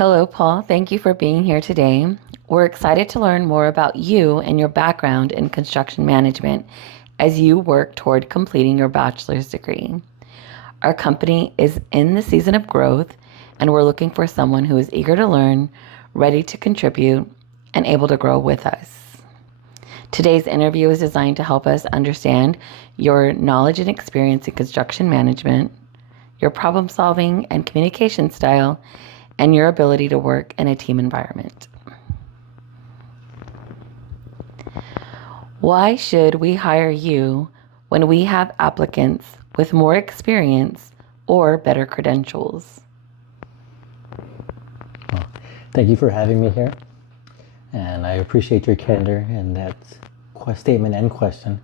Hello, Paul. Thank you for being here today. We're excited to learn more about you and your background in construction management as you work toward completing your bachelor's degree. Our company is in the season of growth, and we're looking for someone who is eager to learn, ready to contribute, and able to grow with us. Today's interview is designed to help us understand your knowledge and experience in construction management, your problem solving and communication style, and your ability to work in a team environment. Why should we hire you when we have applicants with more experience or better credentials? Well, thank you for having me here, and I appreciate your candor in that statement and question.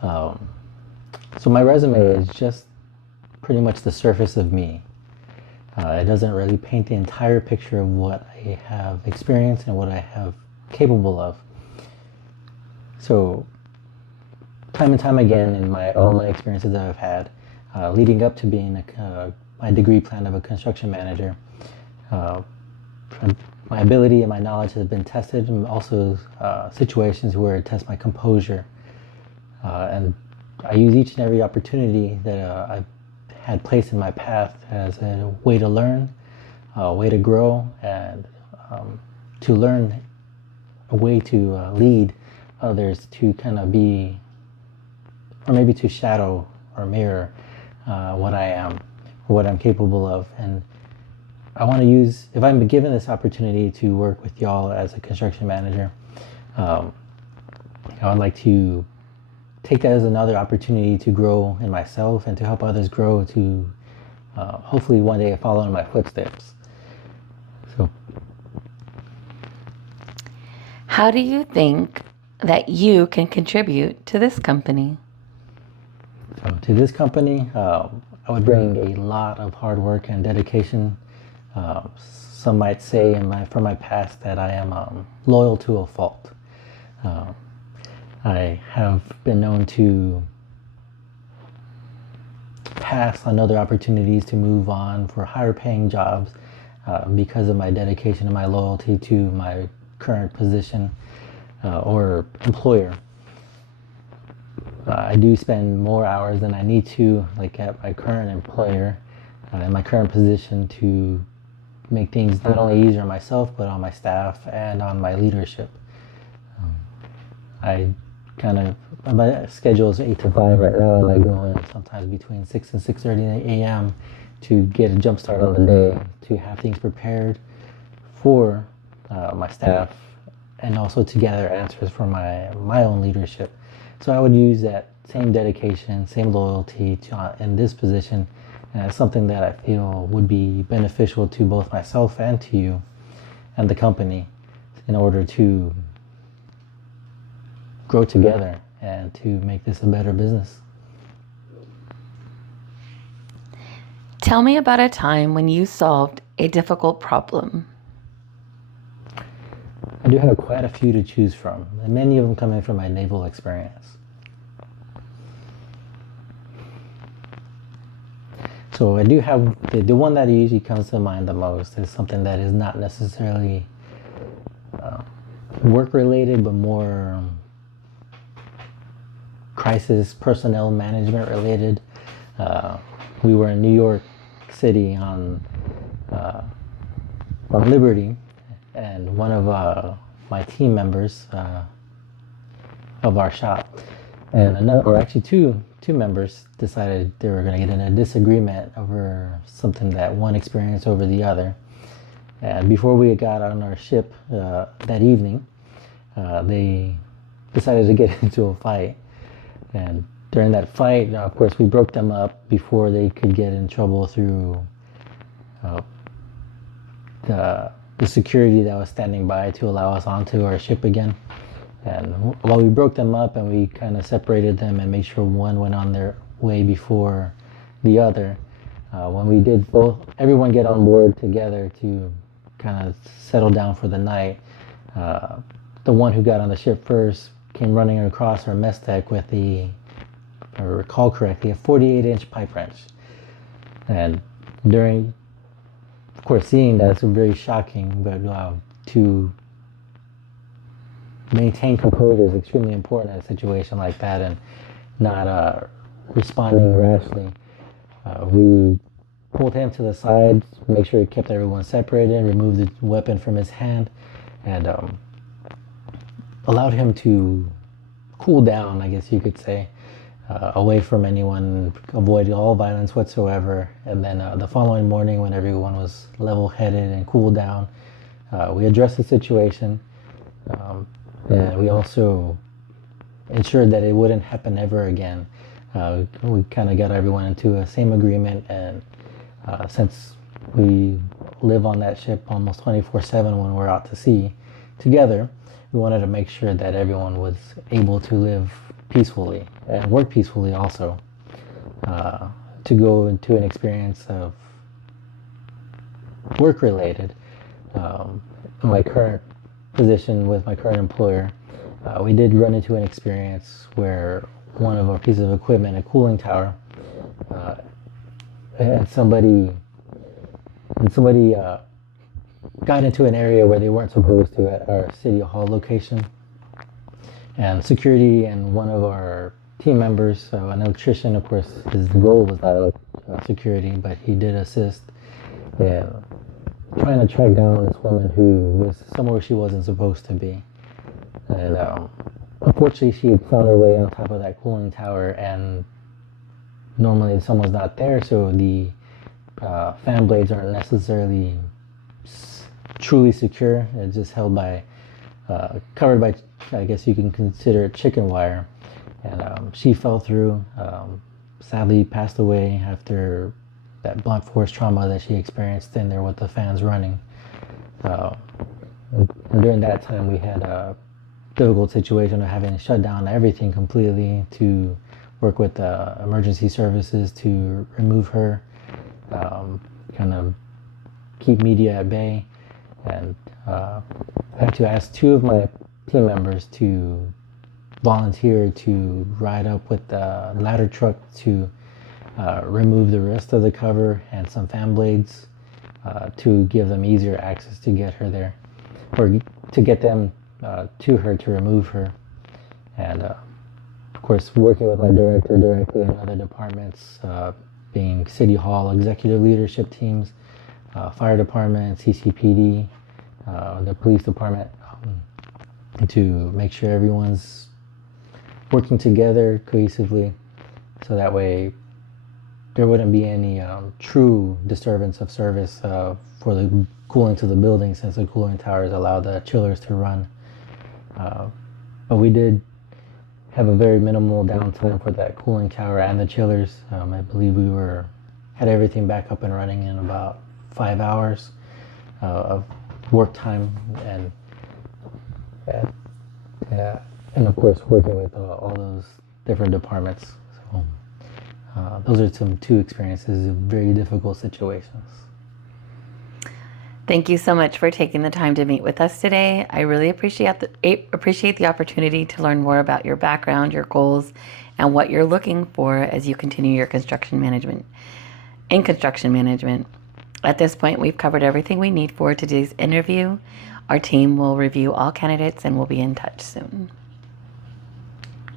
So my resume is just pretty much the surface of me. It doesn't really paint the entire picture of what I have experienced and what I have capable of. So, time and time again in all my experiences that I've had, leading up to being my degree plan of a construction manager, uh, my ability and my knowledge has been tested, and also situations where it tests my composure. And I use each and every opportunity that I've had placed in my path as a way to learn, a way to grow, and to learn a way to lead others to kind of be, or maybe to shadow or mirror what I am, or what I'm capable of. And I want to use, if I'm given this opportunity to work with y'all as a construction manager, I would like to take that as another opportunity to grow in myself and to help others grow to hopefully one day follow in my footsteps. So, How do you think that you can contribute to this company? to this company, I would bring a lot of hard work and dedication. Some might say from my past that I am loyal to a fault. I have been known to pass on other opportunities to move on for higher paying jobs because of my dedication and my loyalty to my current position or employer. I do spend more hours than I need to, like at my current employer, in my current position, to make things not only easier on myself, but on my staff and on my leadership. I kind of, my schedule is 8 to 5 right now, and I go in sometimes between 6 and 6:30 a.m. to get a jump start on the day, to have things prepared for my staff, and also to gather answers for my own leadership. So I would use that same dedication, same loyalty in this position as something that I feel would be beneficial to both myself and to you and the company in order to grow together and to make this a better business. Tell me about a time when you solved a difficult problem. I do have quite a few to choose from, and many of them coming from my naval experience. So I do have the one that usually comes to mind the most is something that is not necessarily work related, but more crisis personnel management related. We were in New York City on Liberty, and one of my team members of our shop, and another, or actually two members, decided they were going to get in a disagreement over something that one experienced over the other. And before we got on our ship that evening, they decided to get into a fight. And during that fight, of course, we broke them up before they could get in trouble through the security that was standing by to allow us onto our ship again. And while we broke them up and we kind of separated them and made sure one went on their way before the other, when we did everyone get on board together to kind of settle down for the night, the one who got on the ship first came running across our mess deck with if I recall correctly, a 48-inch pipe wrench. And of course, seeing that, it's very shocking, but to maintain composure is extremely important in a situation like that, and not responding rashly. We pulled him to the side, make sure he kept everyone separated, removed the weapon from his hand, and allowed him to cool down, I guess you could say, away from anyone, avoid all violence whatsoever. And then the following morning, when everyone was level-headed and cooled down, we addressed the situation. And we also ensured that it wouldn't happen ever again. We kind of got everyone into a same agreement, and since we live on that ship almost 24/7 when we're out to sea together, we wanted to make sure that everyone was able to live peacefully and work peacefully also. To go into an experience of work-related, my current position with my current employer, we did run into an experience where one of our pieces of equipment, a cooling tower, and somebody got into an area where they weren't supposed to at our City Hall location. And security and one of our team members, an electrician, of course, his role was not security, but he did assist in trying to track down this woman who was somewhere she wasn't supposed to be. And unfortunately, she had found her way on top of that cooling tower, and normally someone's not there, so the fan blades aren't necessarily truly secure. It's just held by, covered by, I guess you can consider it chicken wire. And she fell through, sadly passed away after that blunt force trauma that she experienced in there with the fans running. And during that time, we had a difficult situation of having to shut down everything completely to work with emergency services to remove her, kind of keep media at bay. And I had to ask two of my team members to volunteer to ride up with the ladder truck to remove the rest of the cover and some fan blades to give them easier access to get her there, or to get them to her to remove her. And of course, working with my director directly in other departments, being City Hall executive leadership teams, fire department, CCPD, the police department, to make sure everyone's working together cohesively, so that way there wouldn't be any true disturbance of service for the cooling to the building, since the cooling towers allow the chillers to run. But we did have a very minimal downtime for that cooling tower and the chillers. I believe we had everything back up and running in about 5 hours of work time, and of course working with all those different departments. So those are two experiences of very difficult situations. Thank you so much for taking the time to meet with us today. I really appreciate the opportunity to learn more about your background, your goals, and what you're looking for as you continue your construction management. At this point, we've covered everything we need for today's interview. Our team will review all candidates and will be in touch soon.